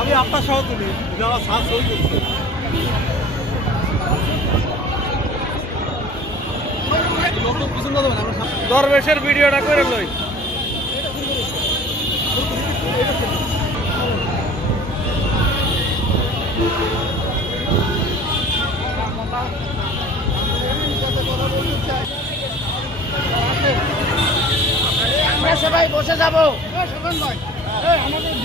আমি আপনার সহ তুলি আমার সাত সই করছে দরবেশের ভিডিওটা করে লই। আমরা সবাই বসে যাব। সালিম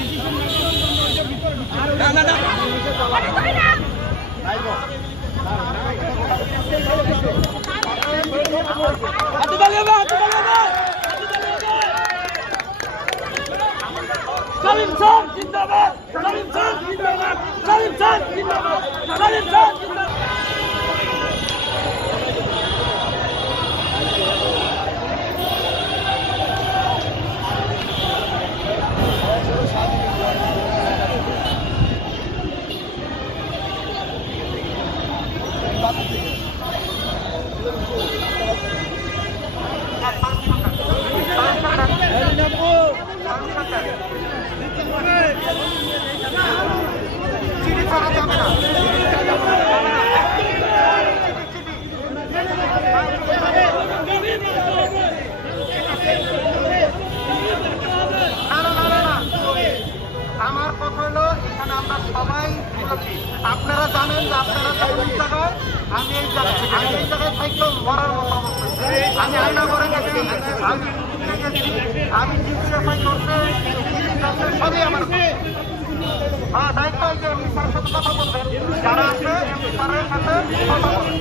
স্যার জিন্দাবাদ সালিম Salim জিন্দাবাদ সালিম Salim জিন্দাবাদ সালিম আমার কথা হলো এখানে আমরা সবাই আপনারা জানেন যে আপনারা আমি এই জায়গায়, আমি এই জায়গায় থাকলেও মরার মতো আমি আয়না করে গেছি, আমি আমি এফআই করতে সবই আমার হ্যাঁ দায়িত্ব হয়েছে এমনি স্যারের সাথে কথা বলবেন যারা আছে স্যারের সাথে কথা বলবেন।